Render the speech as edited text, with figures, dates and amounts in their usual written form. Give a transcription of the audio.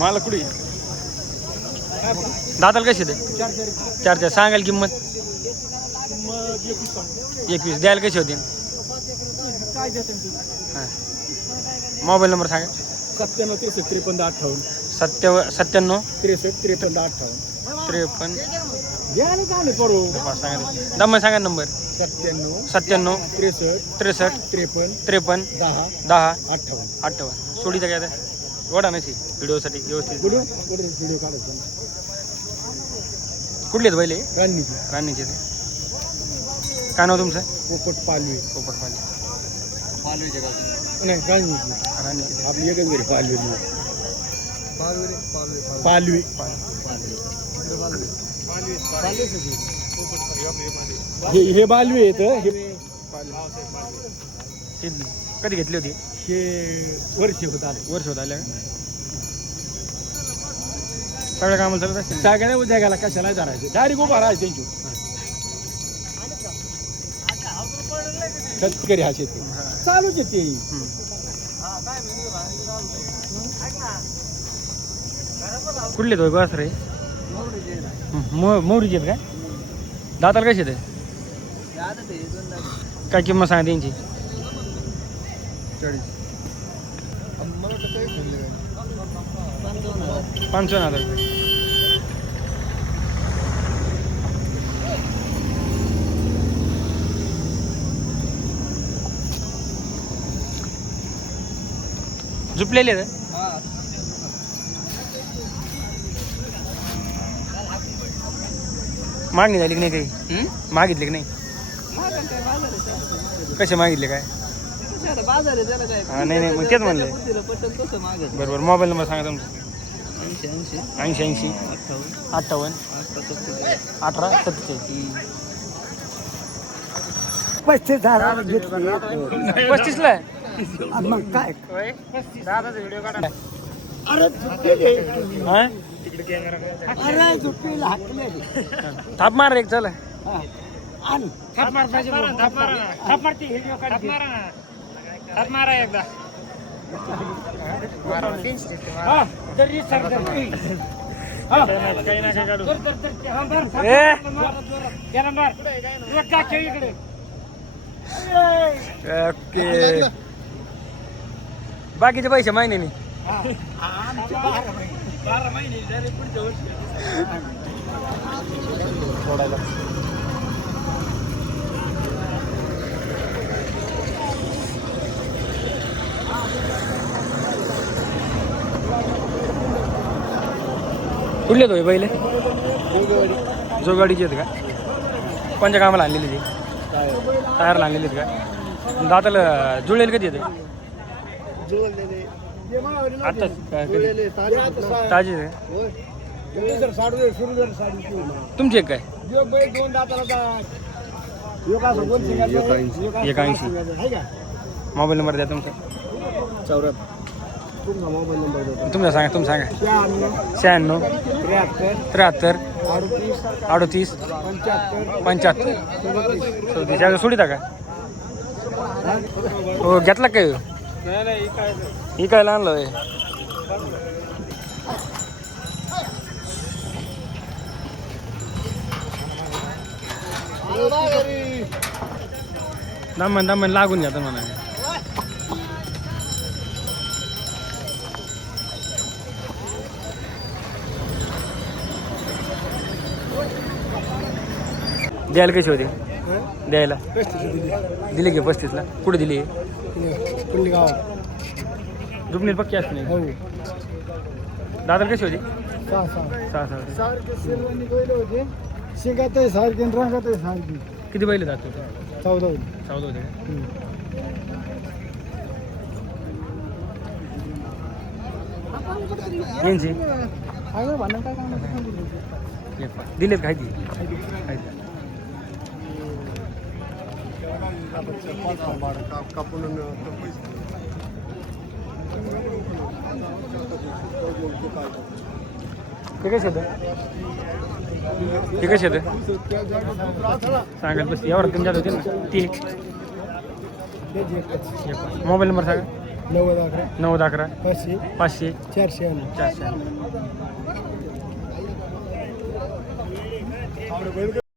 मला कुठे दाताला कसे ते 4 सांगाल किंमत 21 द्यायला कशी होती हां मोबाईल नंबर सांगा 97 63 53 57 63 53 53 द्यायला काय नाही करू सांगा दम सांगा नंबर 97 63 53 10 58 58 सोडीचा काय आता एवढा नशी व्हिडिओसाठी व्यवस्थित व्हिडिओ काढायचा कुठले आहेत पहिले राणीची राणीचे ते काय नाव तुमचं पोपट पालवी पालवीचे का नाही राणीची राणीचे आपली एकच घरी पालवी पालवी हे बालवी येत हे कधी घेतली होती हे वर्ष होत आले सगळ्या कामाला चालत असतील सगळ्या उद्योगाला कशाला जायचं डायरेक्ट उभा राहायचं त्यांची शेतकरी हा शेतकरी चालूच आहे ते कुठले तो बस रे मोरीचे आहेत काय दाताला कसे ते काय किंमत सांगा त्यांची 55,000 रुपये झुपलेले आहेत मागणी झाली की नाही काही मागितले की नाही कसे मागितले काय हा नाही मग तेच म्हणले बरोबर मोबाईल नंबर सांगा तुमचा 80 58 18 47 35 ला मग काय व्हिडिओ काढा अरे झुपीला हाकले थाप मार एक चल थाप मार पाहिजे थाप मारती व्हिडिओ काढ थाप मारा एकदा तरी सर बाकीचे पैसे महिन्याने 12 महिने पुढच्या वर्षी कुठले तो पहिले जोगाडीचे आहेत का कोणत्या कामाला आणलेली ती टायरला आणलेली आहेत का दाताला जुळलेली कधी येते आत्ताच ताजी आहे तुमची एक काय 81 मोबाईल नंबर द्या तुमचा 74 मोबाईल नंबर देतो तुमचा सांगा तुम्ही सांगा 96 73 38 75 34 सोडिता का हो घेतला काय ही काय आणलं दमन लागून जातं म्हणा द्यायला कशी होती द्यायला दिली की 35ला कुठे दिली जुपणी पक्की असते नाही दादा कशी होती 6 शिकात सारखी रंगात सारखी किती बैल जातो 14 होते यांची दिलेत काय ती ते कसे होतं ते कसे होतं सांगाल बस एवढं तुमच्यात होते ना ती मोबाईल नंबर सांगा 90 11 90 11 500 500 400 400